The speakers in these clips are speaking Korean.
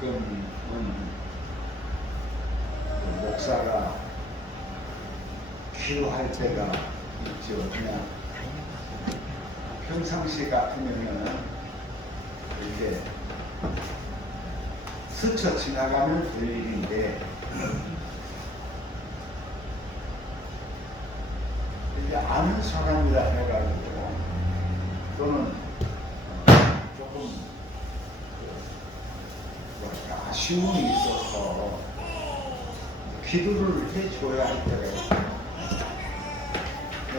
가끔은 목사가 기도할 때가 있죠. 그냥 평상시 같으면은 이렇게 스쳐 지나가면 될 일인데 이제 아는 사람이라 해가지고 또는 조금 아쉬움이 있어서 기도를 해줘야 할 때가 있어요.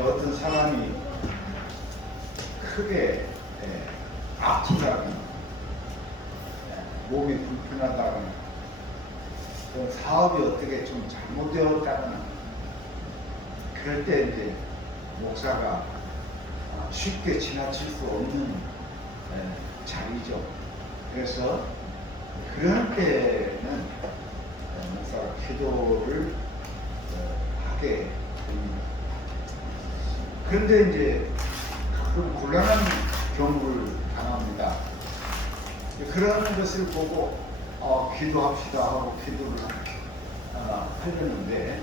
어떤 사람이 크게 아프다거나 몸이 불편하다거나 사업이 어떻게 좀 잘못되었다거나 그럴 때 이제 목사가 쉽게 지나칠 수 없는 자리죠. 그래서 그런 때는 목사가 기도를 하게 됩니다. 그런데 이제 가끔 곤란한 경우를 당합니다. 그런 것을 보고 기도합시다 하고 기도를 하려는데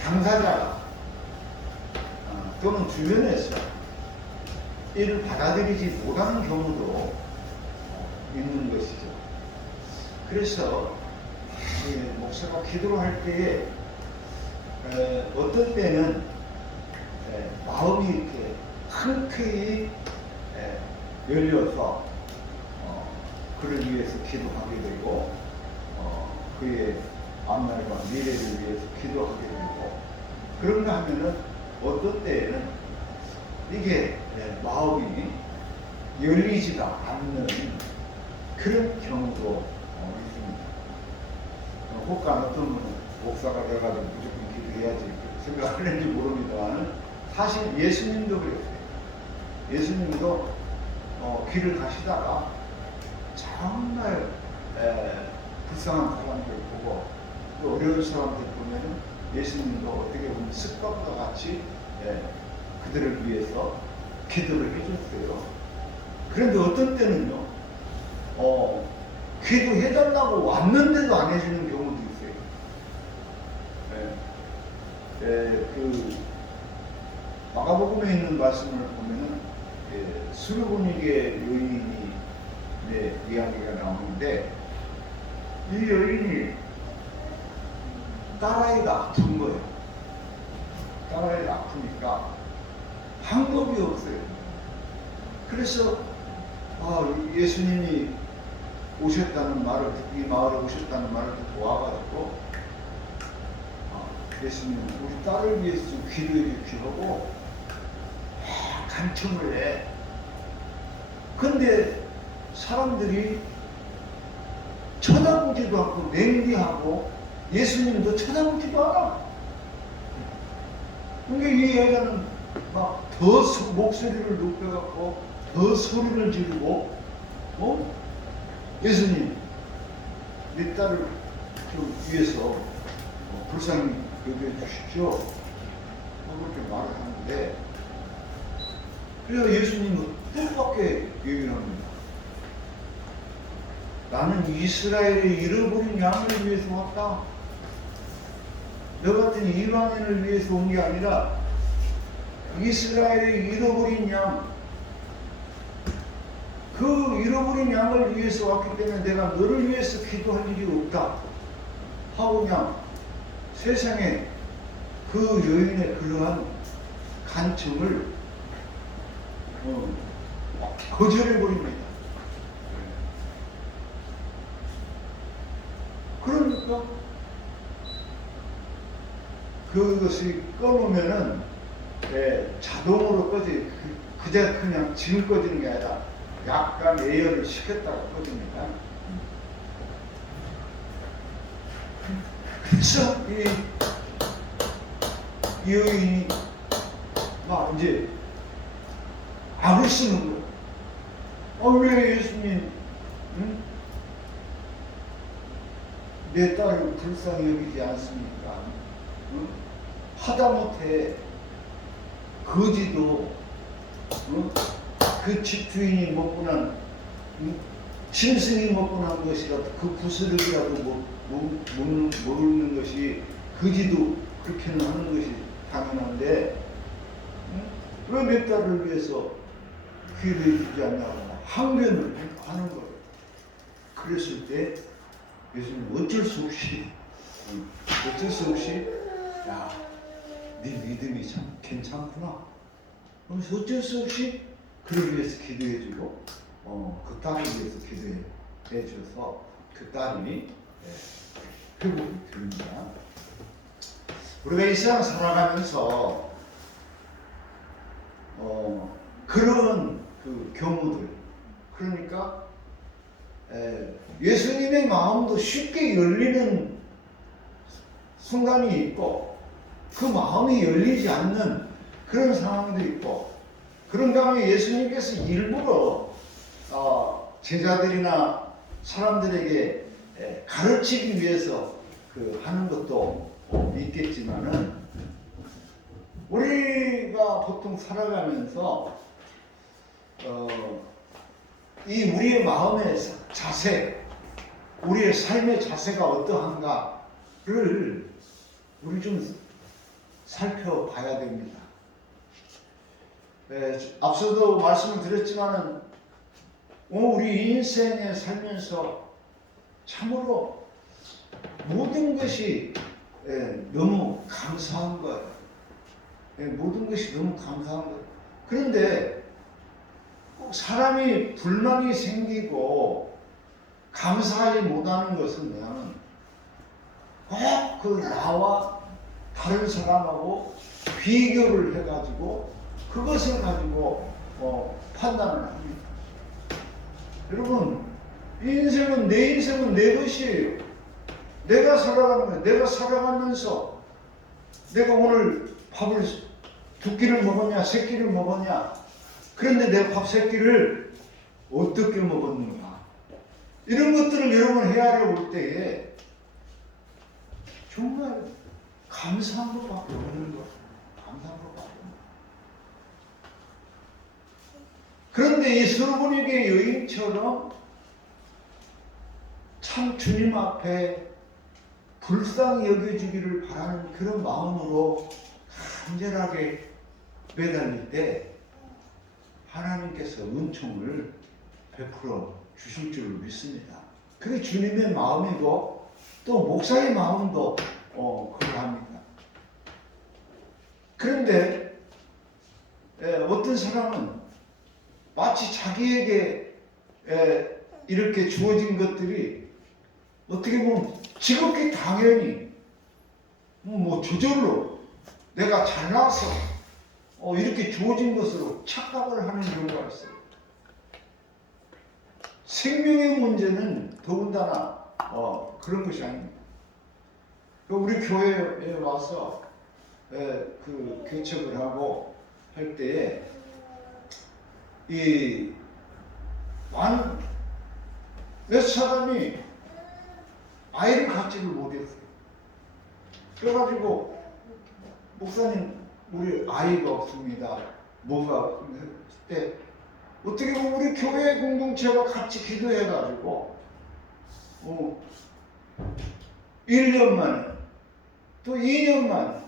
당사자가 또는 주변에서 이를 받아들이지 못하는 경우도 있는 것이죠. 그래서 목사가 기도를 할 때에 어떤 때는 마음이 이렇게 흔쾌히 열려서 그를 위해서 기도하게 되고 그의 앞날과 미래를 위해서 기도하게 되고 그런가 하면은 어떤 때에는 이게 마음이 열리지가 않는 그런 경우도 있습니다. 혹간 어떤 분은 목사가 돼가지고 무조건 기도해야지 생각하는지 모릅니다만 사실 예수님도 그랬어요. 예수님도 길을 가시다가 정말 불쌍한 사람들 보고 또 어려운 사람들 보면은 예수님도 어떻게 보면 습관과 같이 그들을 위해서 기도를 해줬어요. 그런데 어떤 때는요, 기도해달라고 왔는데도 안 해주는 경우도 있어요. 그 마가복음에 있는 말씀을 보면은 수르보니게 여인이 이야기가 나오는데 이 여인이 딸아이가 아픈 거예요. 딸아이가 아프니까 방법이 없어요. 그래서 예수님이 오셨다는 말을 듣고 이 마을에 오셨다는 말을 듣고 와가지고 예수님 우리 딸을 위해서 좀 기도해 주시라고 간청을 해. 근데 사람들이 쳐다보지도 않고 냉기하고 예수님도 쳐다보지도 않아. 그러니까 이 여자는 막 더 목소리를 높여갖고 더 소리를 지르고 예수님 내 딸을 좀 위해서 불쌍히 여겨 주십시오. 그렇게 말을 하는데 그래서 예수님은 뜻밖의 얘기를 합니다. 나는 이스라엘의 잃어버린 양을 위해서 왔다. 너 같은 이방인을 위해서 온 게 아니라 이스라엘의 잃어버린 양, 그 잃어버린 양을 위해서 왔기 때문에 내가 너를 위해서 기도할 일이 없다 하고 그냥 세상에 그 여인의 그러한 간청을 거절해버립니다. 그러니까 그것이 꺼놓으면은 자동으로 꺼지, 그저 그냥 지금 꺼지는 게 아니라 약간 예열을 시켰다가 꺼집니다. 그래서 이 여인이 막 이제 악을 쓰는 거예요. 왜 예수님, 내 딸을 불쌍히 여기지 않습니까? 하다못해 거지도 그 집주인이 먹고 난 짐승이 먹고 난 것이라도 그 부스러기라도 모르는 것이 거지도 그렇게는 하는 것이 당연한데 왜 몇 달을 위해서 기회를 주지 않냐고 항변을 하는 거예요. 그랬을 때 예수님 어쩔 수 없이 야, 네 믿음이 참 괜찮구나. 그래서 어쩔 수 없이 그를 위해서 기도해주고 그 딸을 위해서 기도해줘서 그 딸이 회복이 됩니다. 우리가 이 세상 살아가면서 그런 그 경우들, 그러니까 예수님의 마음도 쉽게 열리는 순간이 있고 그 마음이 열리지 않는 그런 상황도 있고, 그런 경우에 예수님께서 일부러 제자들이나 사람들에게 가르치기 위해서 하는 것도 있겠지만은, 우리가 보통 살아가면서 이 우리의 마음의 자세, 우리의 삶의 자세가 어떠한가를 우리 좀 살펴봐야 됩니다. 앞서도 말씀을 드렸지만은 우리 인생에 살면서 참으로 모든 것이 너무 감사한 거예요. 모든 것이 너무 감사한 거예요. 그런데 꼭 사람이 불만이 생기고 감사하지 못하는 것은 꼭 그 나와 다른 사람하고 비교를 해가지고 그것을 가지고 판단을 합니다. 여러분, 내 인생은 내 것이에요. 내가 살아가는 거예요. 내가 살아가면서 내가 오늘 밥을 2끼를 먹었냐, 3끼를 먹었냐, 그런데 내가 밥 3끼를 어떻게 먹었는가, 이런 것들을 여러분 헤아려 볼 때에 정말 감사한 것밖에 없는 거예요. 감사한 것밖에 없는 거예요. 그런데 이 수르보니게 여인처럼 참 주님 앞에 불쌍히 여겨주기를 바라는 그런 마음으로 간절하게 매달릴 때 하나님께서 은총을 베풀어 주실 줄 믿습니다. 그게 주님의 마음이고 또 목사의 마음도 그러합니다. 그런데 어떤 사람은 마치 자기에게 이렇게 주어진 것들이 어떻게 보면 지극히 당연히 저절로 내가 잘나서 이렇게 주어진 것으로 착각을 하는 경우가 있어요. 생명의 문제는 더군다나 그런 것이 아닙니다. 우리 교회에 와서 그 개척을 하고 할 때에 몇 사람이 아이를 갖지를 못했어요. 그래가지고 목사님, 우리 아이가 없습니다. 뭐가 때 어떻게 보면 우리 교회 공동체와 같이 기도해가지고 1년 만에 또 2년 만에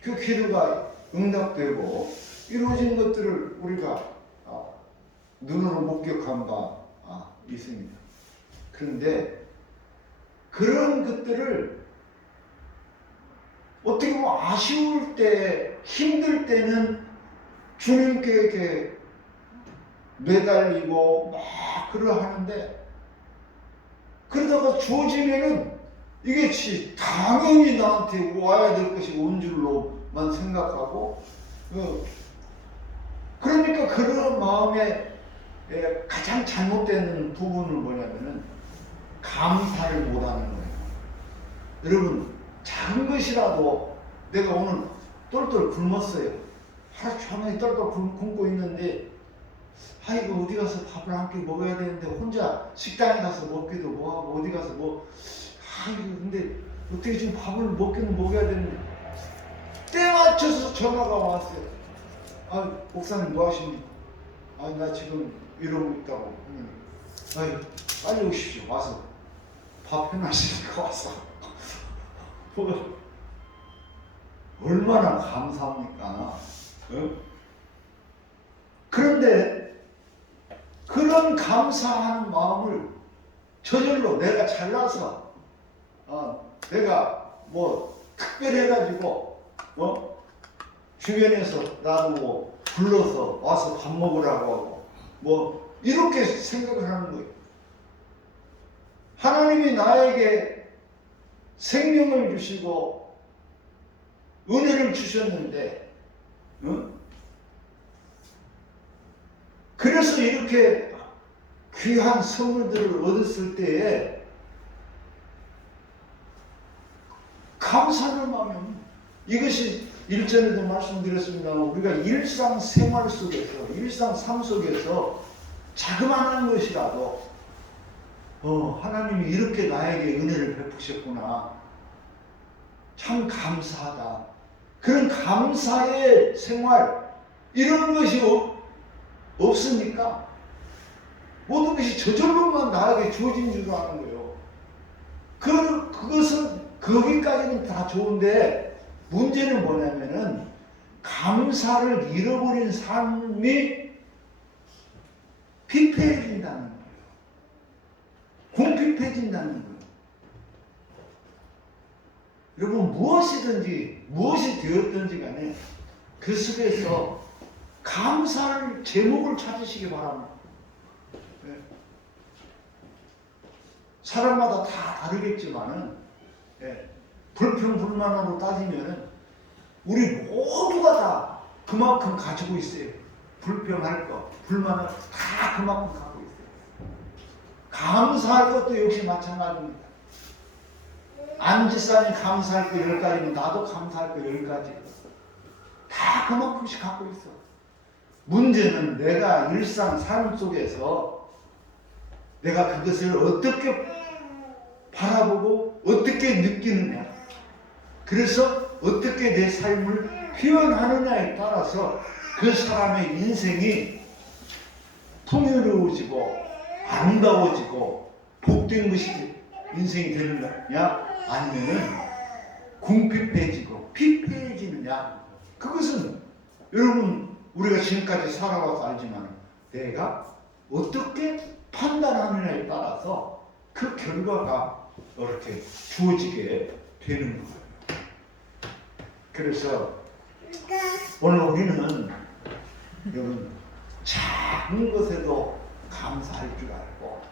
그 기도가 응답되고 이루어진 것들을 우리가 눈으로 목격한 바 있습니다. 그런데 그런 것들을 어떻게 보면 아쉬울 때, 힘들 때는 주님께 이렇게 매달리고 막 그러하는데, 그러다가 주어지면은 이게 당연히 나한테 와야 될 것이 온 줄로만 생각하고, 그러니까 그런 마음에 가장 잘못된 부분은 뭐냐면은 감사를 못하는 거예요. 여러분, 작은 것이라도 내가 오늘 똘똘 굶었어요. 하루 종일 똘똘 굶고 있는데, 아이고 어디 가서 밥을 한 끼 먹어야 되는데 혼자 식당에 가서 먹기도 뭐하고 어디 가서 아이고 근데 어떻게 지금 밥을 먹기는 먹어야 되는데, 때 맞춰서 전화가 왔어요. 목사님 뭐 하십니까? 나 지금 이러고 있다고. 아이, 빨리 오십시오. 와서 밥 해놨으니까 와서. 얼마나 감사합니까? 어? 그런데 그런 감사하는 마음을 저절로 내가 잘나서 내가 뭐 특별해가지고 주변에서 나도 뭐 불러서 와서 밥 먹으라고 하고 뭐 이렇게 생각을 하는 거예요. 하나님이 나에게 생명을 주시고 은혜를 주셨는데 그래서 이렇게 귀한 선물들을 얻었을 때에 감사를 하면 이것이 일전에도 말씀드렸습니다. 우리가 일상생활 속에서 일상삶 속에서 자그마한 것이라도 하나님이 이렇게 나에게 은혜를 베푸셨구나. 참 감사하다. 그런 감사의 생활 이런 것이 없습니까? 모든 것이 저절로만 나에게 주어진 줄 아는 거예요. 그것은 거기까지는 다 좋은데 문제는 뭐냐면은 감사를 잃어버린 삶이 피폐해진다는 거예요. 궁핍해진다는 거예요. 여러분 무엇이든지 무엇이 되었든지 간에 그 속에서 감사할 제목을 찾으시기 바랍니다. 사람마다 다 다르겠지만은 불평불만으로 따지면은 우리 모두가 다 그만큼 가지고 있어요. 불평할 거, 불만을 다 그만큼 갖고 있어요. 감사할 것도 역시 마찬가지입니다. 안지사님 감사할 거 10가지면 나도 감사할 거 10가지. 다 그만큼씩 갖고 있어. 문제는 내가 일상 삶 속에서 내가 그것을 어떻게 바라보고 어떻게 느끼느냐. 그래서 어떻게 내 삶을 표현하느냐에 따라서 그 사람의 인생이 풍요로워지고 아름다워지고 복된 것이 인생이 되는 거냐 아니면 궁핍해지고 피폐해지느냐. 그것은 여러분 우리가 지금까지 살아와서 알지만 내가 어떻게 판단하느냐에 따라서 그 결과가 이렇게 주어지게 되는 거예요. 그래서 오늘 우리는 여러분 작은 것에도 감사할 줄 알고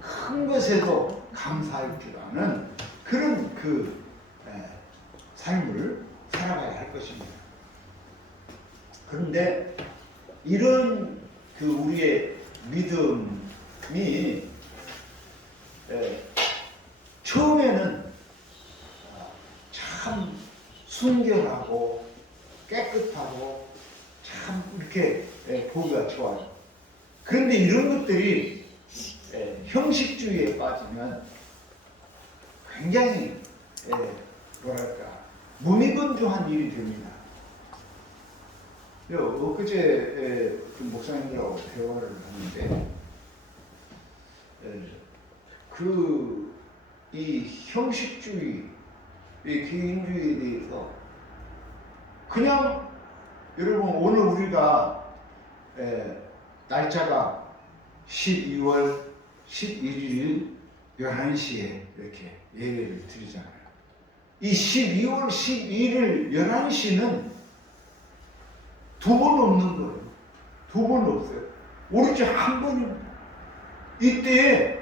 큰 것에도 감사할 줄 아는 그런 삶을 살아가야 할 것입니다. 그런데 이런 우리의 믿음이 처음에는 참 순결하고 깨끗하고 참 이렇게 보기가 좋아요. 그런데 이런 것들이 형식주의에 빠지면 굉장히 무미건조한 일이 됩니다. 엊그제 그 목사님들하고 대화를 하는데 이 형식주의, 이 개인주의에 대해서 그냥 여러분 오늘 우리가 날짜가 12월 11일 11시에 이렇게 예배를 드리잖아요. 이 12월 12일 11시는 두 번 없는 거예요. 두 번 없어요. 오로지 한 번입니다. 이때에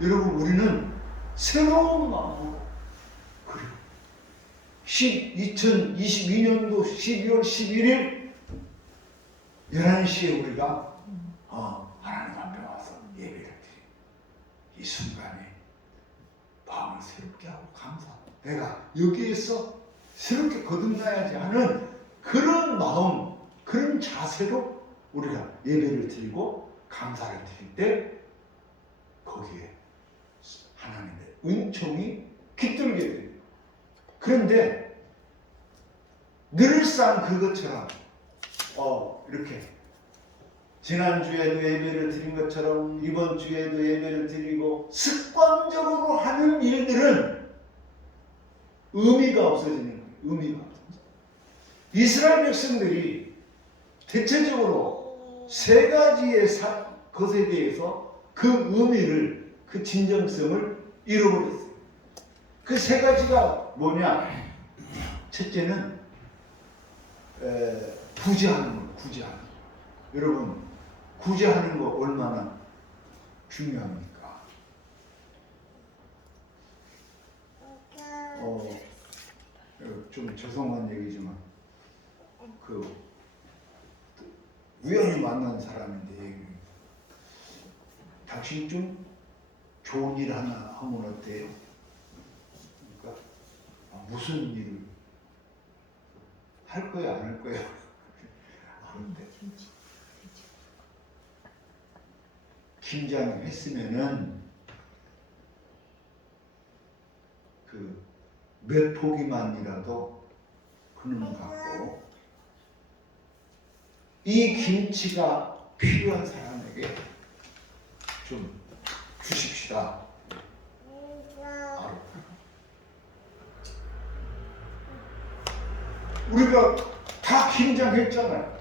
여러분 우리는 새로운 마음으로 2022년도 12월 11일 11시에 우리가 하나님 앞에 와서 예배를 드리는 이 순간에 마음을 새롭게 하고 감사하고 내가 여기에서 새롭게 거듭나야지 하는 그런 마음, 그런 자세로 우리가 예배를 드리고 감사를 드릴 때 거기에 하나님의 은총이 깃들게 돼요. 그런데 늘상 그것처럼 이렇게 지난주에도 예배를 드린 것처럼 이번 주에도 예배를 드리고 습관적으로 하는 일들은 의미가 없어지는 거예요. 의미가 없어져. 이스라엘 백성들이 대체적으로 세 가지의 것에 대해서 그 의미를, 그 진정성을 잃어버렸어요. 그 세 가지가 뭐냐? 첫째는 구제하는 거예요. 구제하는 거. 여러분, 구제하는 거 얼마나 중요합니까? 좀 죄송한 얘기지만 우연히 만난 사람인데 당신 좀 좋은 일 하나 하면 어때요? 그러니까 무슨 일을 할 거야, 안 할 거야? 그런데 김장 했으면은 몇 포기만이라도 그놈 갖고 이 김치가 필요한 사람에게 좀 주십시다. 우리가 다 김장했잖아요.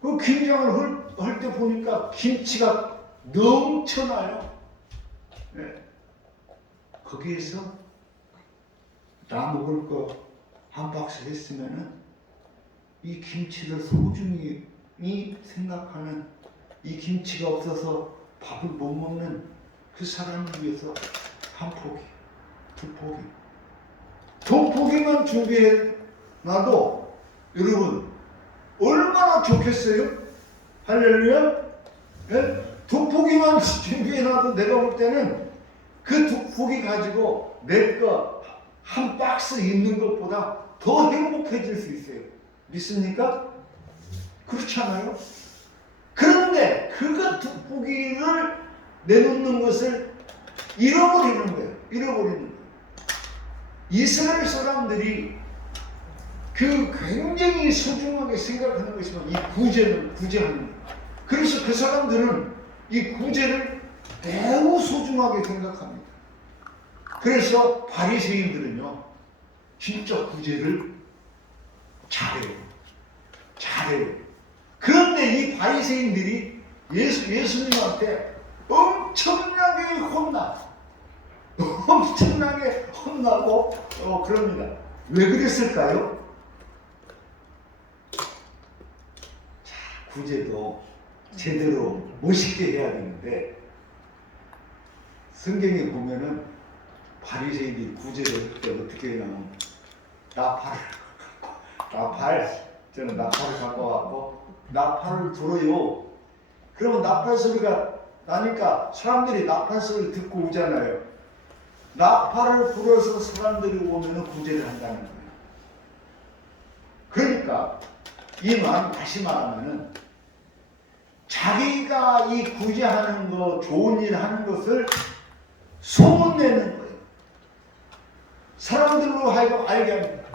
그 김장을 할 때 보니까 김치가 넘쳐나요. 네. 거기에서 나 먹을 거 한 박스 했으면은 이 김치를 소중히 생각하는, 이 김치가 없어서 밥을 못 먹는 그 사람을 위해서 한 포기, 두 포기, 두 포기만 준비해 놔도 여러분 얼마나 좋겠어요? 할렐루야? 네? 두 포기만 준비해 놔도 내가 볼 때는 그 두 포기 가지고 내 거 한 박스 있는 것보다 더 행복해질 수 있어요. 믿습니까? 그렇지 않아요? 그런데 그거 두 포기를 내놓는 것을 잃어버리는 거예요. 잃어버리는 거예요. 이스라엘 사람들이 굉장히 소중하게 생각하는 것이면 이 구제하는 거예요. 그래서 그 사람들은 이 구제를 매우 소중하게 생각합니다. 그래서 바리새인들은요, 진짜 구제를 잘해요. 그런데 이 바리새인들이 예수님한테 엄청나게 혼나고 그럽니다. 왜 그랬을까요? 구제도 제대로 멋있게 해야 되는데 성경에 보면은 바리새인들이 구제를 할 때 어떻게 하냐면 저는 나팔을 갖고 와서 나팔을 불어요. 그러면 나팔 소리가 나니까 사람들이 나팔 소리를 듣고 오잖아요. 나팔을 불어서 사람들이 오면 구제를 한다는 거예요. 그러니까 다시 말하면은 자기가 이 구제하는 거, 좋은 일 하는 것을 소문내는 거예요. 사람들로 하여금 알게 합니다.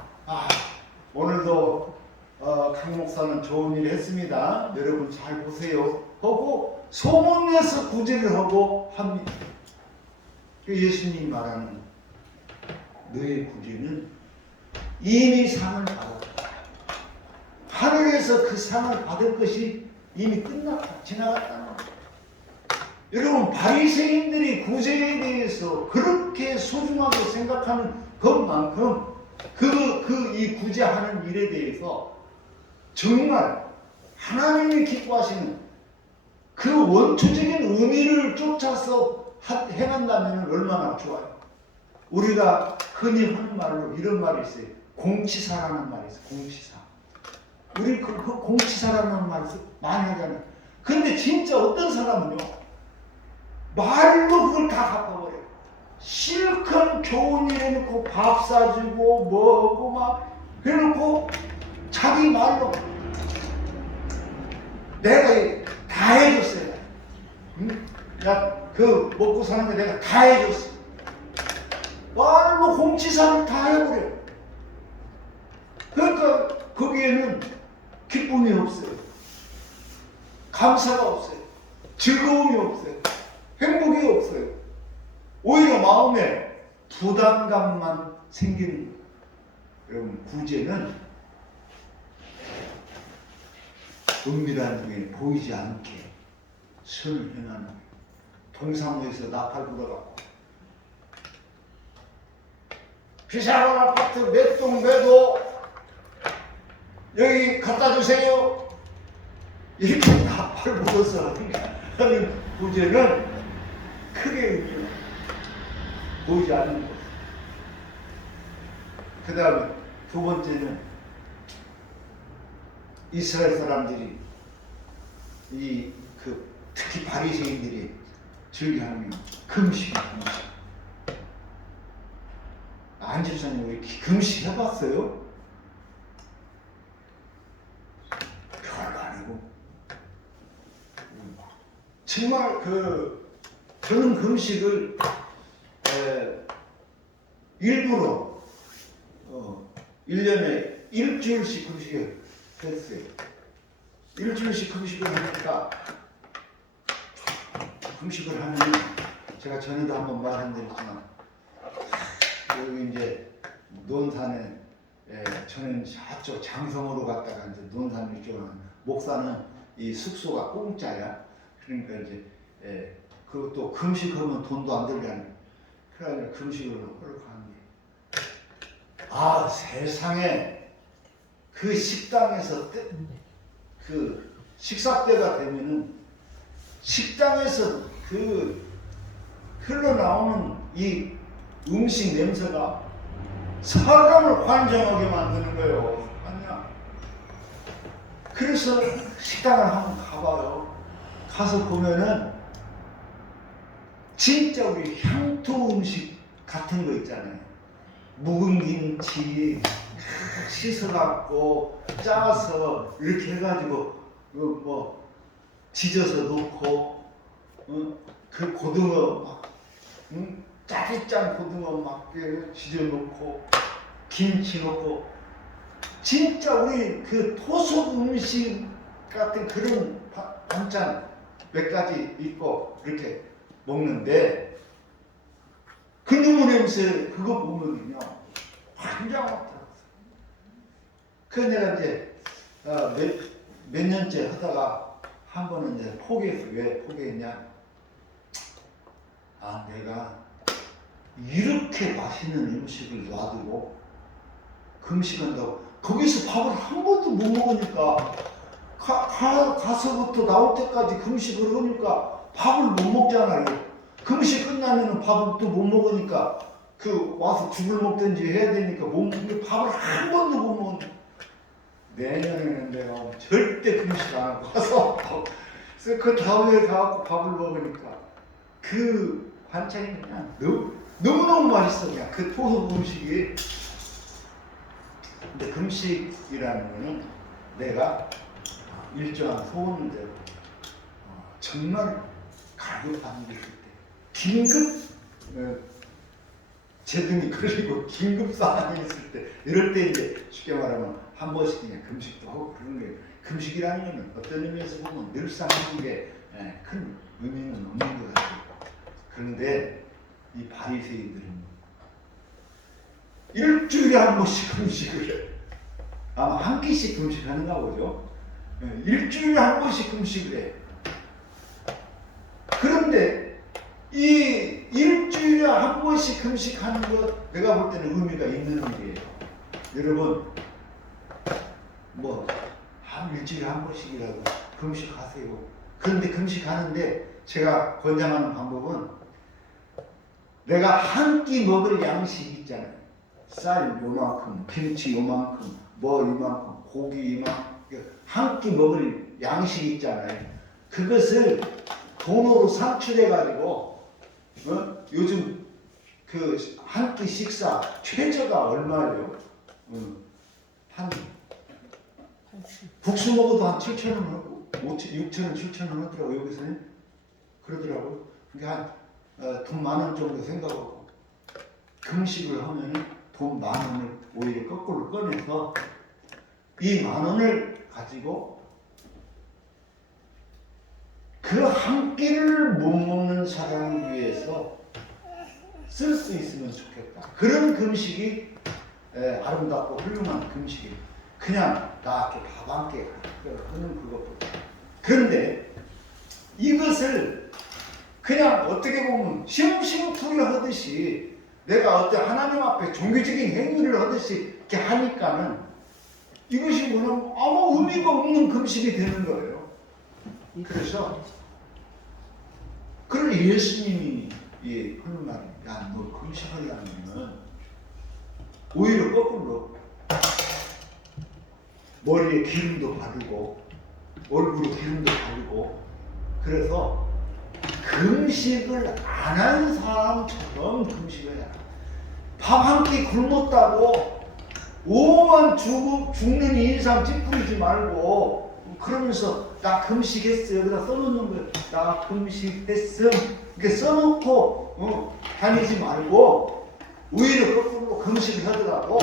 오늘도 강 목사는 좋은 일 했습니다. 여러분 잘 보세요. 하고 소문내서 구제를 하고 합니다. 예수님이 말하는 너의 구제는 이미 상을 받았다. 하늘에서 그 상을 받을 것이 이미 끝났다. 지나갔다는 거예요. 여러분, 바리새인들이 구제에 대해서 그렇게 소중하게 생각하는 것만큼 이 구제하는 일에 대해서 정말 하나님이 기뻐하시는 그 원초적인 의미를 쫓아서 행한다면 얼마나 좋아요. 우리가 흔히 하는 말로 이런 말이 있어요. 공치사라는 말이 있어요. 공치사. 우리 그 공치사라는 말 많이 하잖아요. 근데 진짜 어떤 사람은요, 말로 그걸 다 갚아버려요. 실컷 좋은 일 해놓고 밥 사주고 뭐하고 막 해놓고 자기 말로 내가 다 해줬어요. 응? 먹고 사는 거 내가 다 해줬어. 말로 공치사를 다 해버려요. 그러니까 거기에는 기쁨이 없어요. 감사가 없어요. 즐거움이 없어요. 행복이 없어요. 오히려 마음에 부담감만 생기는 거예요. 여러분, 구제는 은밀한 중에 보이지 않게 선을 행하는 거예요. 동사무에서 나팔 불어갖고 비싼 아파트 몇 동 매도 여기 갖다 주세요. 이렇게 나팔 불어서 하는 구제는 크게 보이지 않는 거예요. 그 다음에 두 번째는 이스라엘 사람들이 특히 바리새인들이 즐겨하는 금식. 안 집사님 왜 금식 해봤어요? 별거 아니고 정말 저는 금식을 일부러 1년에 일주일씩 금식을 했어요. 일주일씩 금식을 하니까 금식을 하면 제가 전에도 한번 말씀드렸지만 여기 이제 논산에 저는 저쪽 장성으로 갔다가 이제 논산 이쪽은 목사는 이 숙소가 공짜야. 그러니까 이제 그것도 금식하면 돈도 안 들잖아요. 그래가지고 금식을 하러 가는 게 세상에 그 식당에서 그 식사 때가 되면은 식당에서 흘러나오는 이 음식 냄새가 사람을 환장하게 만드는 거예요. 아니야. 그래서 식당을 한번 가봐요. 가서 보면은 진짜 우리 향토 음식 같은 거 있잖아요. 묵은 김치 씻어갖고 짜서 이렇게 해가지고 뭐 지져서 넣고 그 고등어 막 짜릿짠 고등어 막 지져 넣고 김치 넣고 진짜 우리 그 토속 음식 같은 그런 반찬 몇 가지 있고 이렇게 먹는데 그놈의 냄새 그거 보면요 환장하더라고요. 그래서 내가 이제 몇 년째 하다가 한 번은 이제 포기했어. 왜 포기했냐? 내가 이렇게 맛있는 음식을 놔두고 금식한다고 거기서 밥을 한 번도 못 먹으니까 가서부터 나올 때까지 금식을 하니까 밥을 못 먹잖아요. 금식 끝나면 밥을 또 못 먹으니까 와서 죽을 먹든지 해야 되니까 밥을 한 번도 못 먹는. 내년에는 내가 절대 금식 안 하고 가서 그 다음에 가서 밥을 먹으니까 그 반찬이 그냥 너무너무 맛있어. 그냥 그 토속 음식이. 근데 금식이라는 거는 내가 일정한 소원대로 정말 갈급한 게 있을 때 긴급 제등이 걸리고 긴급 상황이 있을 때 이럴 때 이제 쉽게 말하면 한 번씩 그냥 금식도 하고 그런 거예요. 금식이라는 거는 어떤 의미에서 보면 늘상 한국에 큰 의미는 없는 것 같아요. 그런데 이 바리새인들은 일주일에 한 번씩 금식을 해. 아마 한 끼씩 금식하는가 보죠. 일주일에 한 번씩 금식을 해. 그런데 이 일주일에 한 번씩 금식하는 것 내가 볼 때는 의미가 있는 일이에요. 여러분 한 일주일에 한 번씩이라도 금식하세요. 그런데 금식하는데 제가 권장하는 방법은 내가 한 끼 먹을 양식 있잖아요. 쌀 요만큼, 김치 요만큼, 이만큼, 고기 이만큼 한 끼 먹을 양식 있잖아요. 그것을 돈으로 산출해가지고 요즘 그 한 끼 식사 최저가 얼마예요? 국수 먹어도 한 7,000원 하고 6,000원, 7,000원 하더라고요. 여기서는 그러더라고요. 그러니까 돈 10,000원 정도 생각하고 금식을 하면 돈 10,000원을 오히려 거꾸로 꺼내서 이 10,000원을 가지고 그 한 끼를 못 먹는 사람을 위해서 쓸 수 있으면 좋겠다. 그런 금식이 아름답고 훌륭한 금식이 그냥 나한테 밥 한 끼 하는 그것보다. 그런데 이것을 그냥 어떻게 보면 심심풀이 하듯이 내가 어떤 하나님 앞에 종교적인 행위를 하듯이 이렇게 하니까는 이것이 뭐냐면 아무 의미가 없는 금식이 되는 거예요. 그래서 그걸 예수님이 하는 말이 야, 너 금식하려면 오히려 거꾸로 머리에 기름도 바르고 얼굴에 기름도 바르고 그래서 금식을 안 한 사람처럼 금식을 해라. 밥 한 끼 굶었다고 오만 죽는 인상 찌푸리지 말고 그러면서 나 금식했어 여기다 써놓는 거예요. 나 금식했음 이렇게 써놓고 다니지 말고 오히려 거꾸로 금식을 하더라도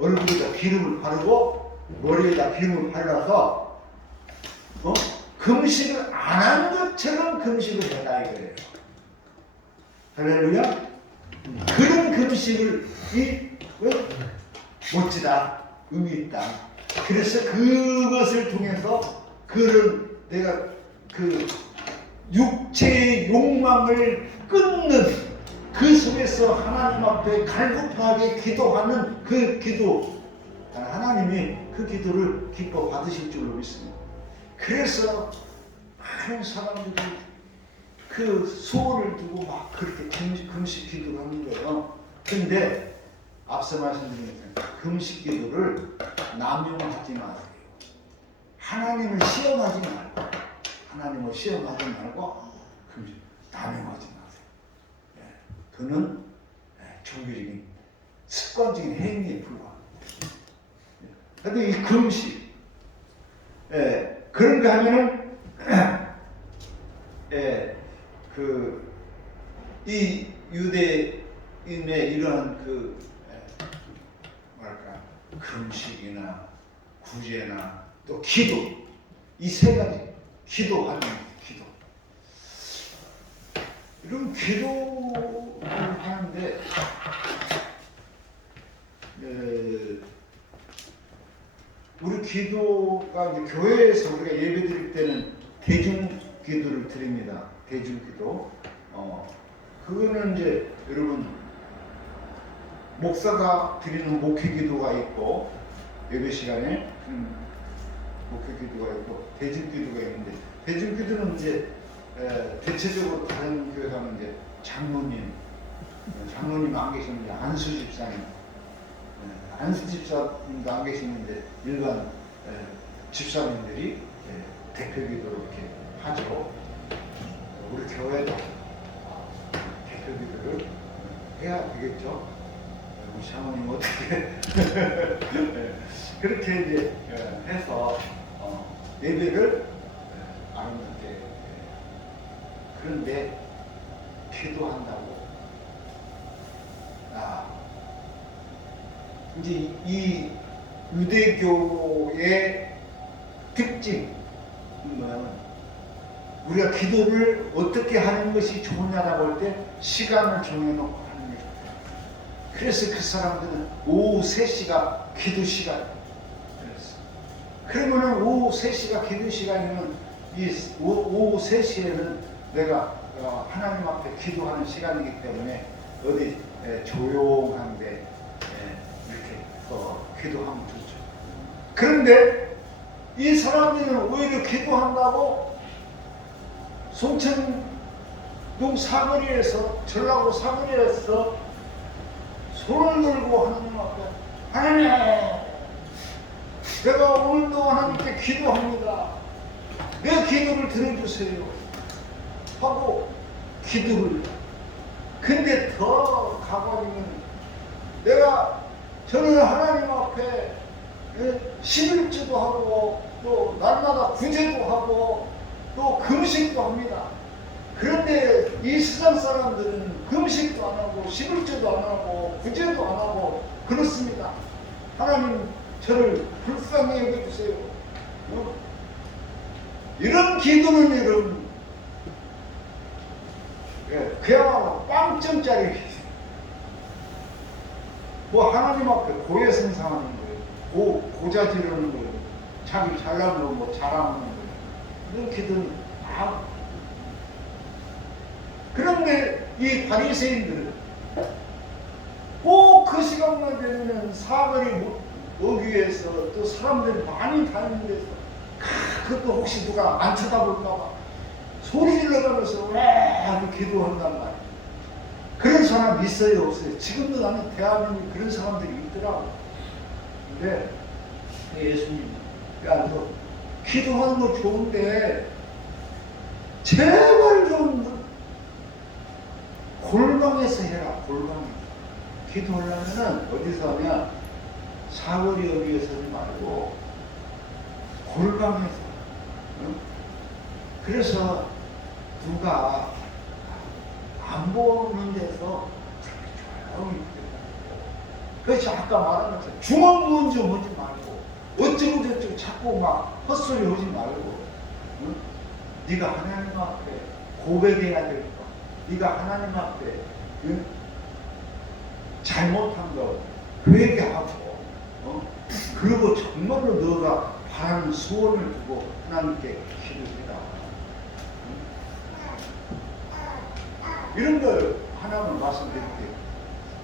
얼굴에다 기름을 바르고 머리에다 기름을 발라서 금식을 안 한 것처럼 금식을 해라 이거예요. 할렐루야. 그런 금식을 멋지다, 의미 있다. 그래서 그것을 통해서 그런 내가 그 육체의 욕망을 끊는 그 속에서 하나님 앞에 갈급하게 기도하는 그 기도, 하나님이 그 기도를 기뻐 받으실 줄로 믿습니다. 그래서 많은 사람들이 그 소원을 두고 막 그렇게 금식 기도를 하는 거예요. 근데 앞서 말씀드린 것처럼 금식 기도를 남용하지 마세요. 하나님을 시험하지 말고 금식 남용하지 마세요. 그는 종교적인 습관적인 행위에 불과합니다. 그런데 이 금식 그런가 하면은 이 유대인의 이러한 금식이나 구제나 또 기도 이 세 가지 기도하는 기도 이런 기도를 하는데 우리 기도가 이제 교회에서 우리가 예배드릴 때는 대중 기도를 드립니다. 대중 기도. 그거는 이제 여러분 목사가 드리는 목회 기도가 있고 예배 시간에 목회 기도가 있고 대중 기도가 있는데 대중 기도는 이제 대체적으로 다른 교회 가면 이제 장로님 안 계시는데 안수 집사님 안수 집사님도 안 계시는데 일반 집사님들이 대표 기도를 이렇게 하죠. 우리 교회도 대표 기도를 해야 되겠죠. 우리 장로님 어떻게 그렇게 이제 해서 예배를 아름답게 그런데 기도한다고 이제 이 유대교의 특징은 우리가 기도를 어떻게 하는 것이 좋으냐라고 할 때 시간을 정해놓고 하는 게 좋대요. 그래서 그 사람들은 오후 3시가 기도 시간. 그러면은 오후 3시가 기도 시간이면 이 오후 3시에는 내가 하나님 앞에 기도하는 시간이기 때문에 어디 조용한데 이렇게 기도하면 좋죠. 그런데 이 사람들은 오히려 기도한다고 송천동 사거리에서 전라도 사거리에서 손을 들고 하나님 앞에 하나님 내가 오늘도 하나님께 기도합니다. 내 기도를 들어주세요 하고 기도를 근데 더 가버리면 저는 하나님 앞에 11주도 하고 또 날마다 구제도 하고 또 금식도 합니다. 그런데 이 세상 사람들은 금식도 안 하고 11주도 안 하고 구제도 안 하고 그렇습니다. 하나님 저를 불쌍히 여겨주세요. 이런 기도는 여러분 그야말로 빵점짜리 뭐 하나님 앞에 고해성사하는 거예요. 고자 지르는 거예요. 자기 잘난 거 뭐 자랑하는 거예요. 이런 기도는 그런데 이 바리새인들은 꼭 그 시간만 되면 사거리 오기 위해서 또 사람들이 많이 다니는 데서 그것도 혹시 누가 안 쳐다볼까봐 소리 질러가면서 왜 기도한단 말이에요. 그런 사람 있어요 없어요? 지금도 나는 대한민국에 그런 사람들이 있더라고. 근데 예수님 야 너 기도하는 거 좋은데 제발 좀 골방에서 해라. 골방에서 기도하려면 어디서 하냐? 사거리 어디에서 하지 말고 골방에서. 응? 그래서 누가 안 보는 데서 조용히 그래서 아까 말한 것처럼 중언부언 좀 하지 말고 어쩌고저쩌고 자꾸 막 헛소리 하지 말고 응? 네가 하나님 앞에 고백해야 될 거, 네가 하나님 앞에 응? 잘못한 거 회개하고 그리고 정말로 너가 바라는 소원을 두고 하나님께 기도해라. 이런 걸 하나만 말씀드릴게요.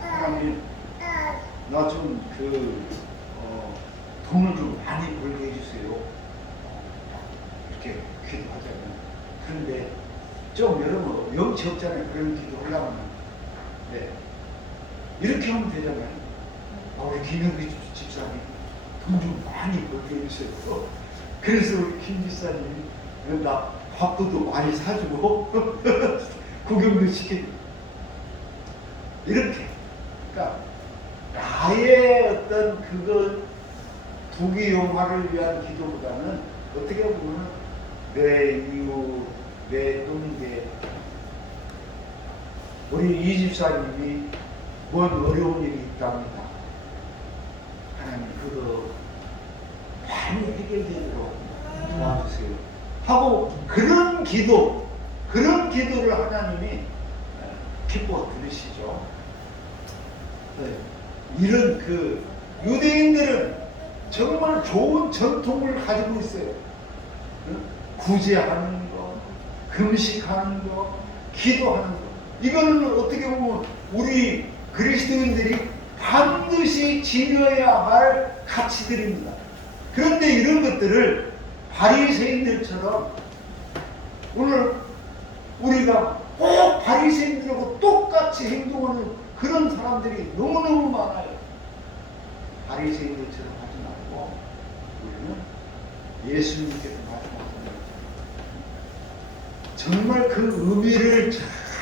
하나님, 나 좀 돈을 좀 많이 벌게 해주세요. 이렇게 기도하자면. 그런데 좀 여러분 영치 없잖아요. 그런 기도 하려면. 네. 이렇게 하면 되잖아요. 우리 김영기 집사님 돈 좀 많이 벌게 해주세요. 그래서 우리 김 집사님이 나 밥도 많이 사주고 구경도 시키고 이렇게. 그러니까 나의 어떤 그거 부귀영화를 위한 기도보다는 어떻게 보면 내 이웃, 내 동네, 우리 이 집사님이 뭔 어려운 일이 있답니다. 하나님 그거 많이 해결되도록 도와주세요 하고 그런 기도를 하나님이 기뻐 들으시죠. 네. 이런 그 유대인들은 정말 좋은 전통을 가지고 있어요. 구제하는 거, 금식하는 거, 기도하는 거. 이거는 어떻게 보면 우리 그리스도인들이 반드시 지녀야 할 가치들입니다. 그런데 이런 것들을 바리새인들처럼 오늘 우리가 꼭 바리새인들하고 똑같이 행동하는 그런 사람들이 너무너무 많아요. 바리새인들처럼 하지 말고 우리는 예수님께서 말씀하신 정말 그 의미를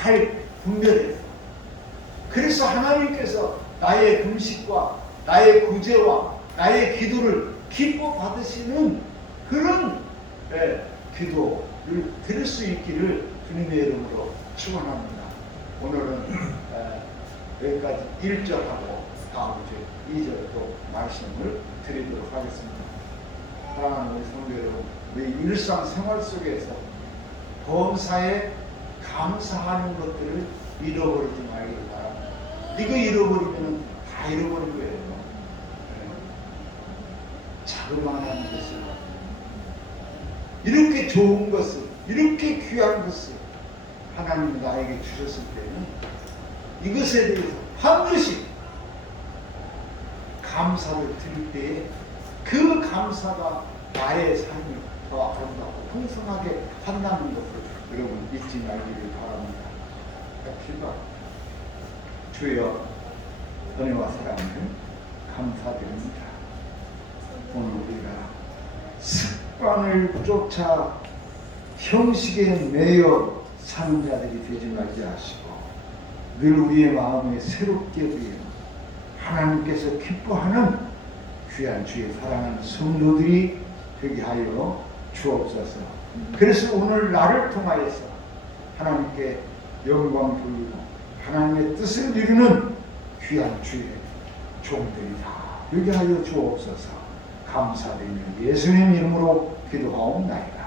잘 분별해서 그래서 하나님께서 나의 금식과 나의 구제와 나의 기도를 기뻐 받으시는 그런 기도를 드릴 수 있기를 주님의 이름으로 축원합니다. 오늘은 여기까지 1절하고 다음 주 2절 또 말씀을 드리도록 하겠습니다. 사랑하는 우리 성도 여러분, 우리 일상생활 속에서 범사에 감사하는 것들을 잃어버리지 말길 바랍니다. 이거 잃어버리면 다 잃어버린 거예요. 자그마한 것을 이렇게 좋은 것을 이렇게 귀한 것을 하나님이 나에게 주셨을 때는 이것에 대해서 반드시 감사를 드릴 때에 그 감사가 나의 삶이 더 아름답고 풍성하게 한다는 것을 여러분 잊지 말기를 바랍니다. 기도. 주여 은혜와 사랑을 감사드립니다. 오늘 우리가 습관을 쫓아 형식에 매여 사는 자들이 되지 말게 하시고 늘 우리의 마음에 새롭게 되어 하나님께서 기뻐하는 귀한 주의 사랑하는 성도들이 되게 하여 주옵소서. 그래서 오늘 나를 통하여서 하나님께 영광 돌리고 하나님의 뜻을 이루는 귀한 주의 종들이 다 되게 하여 주옵소서. 감사드리며 예수님 이름으로 기도하옵나이다.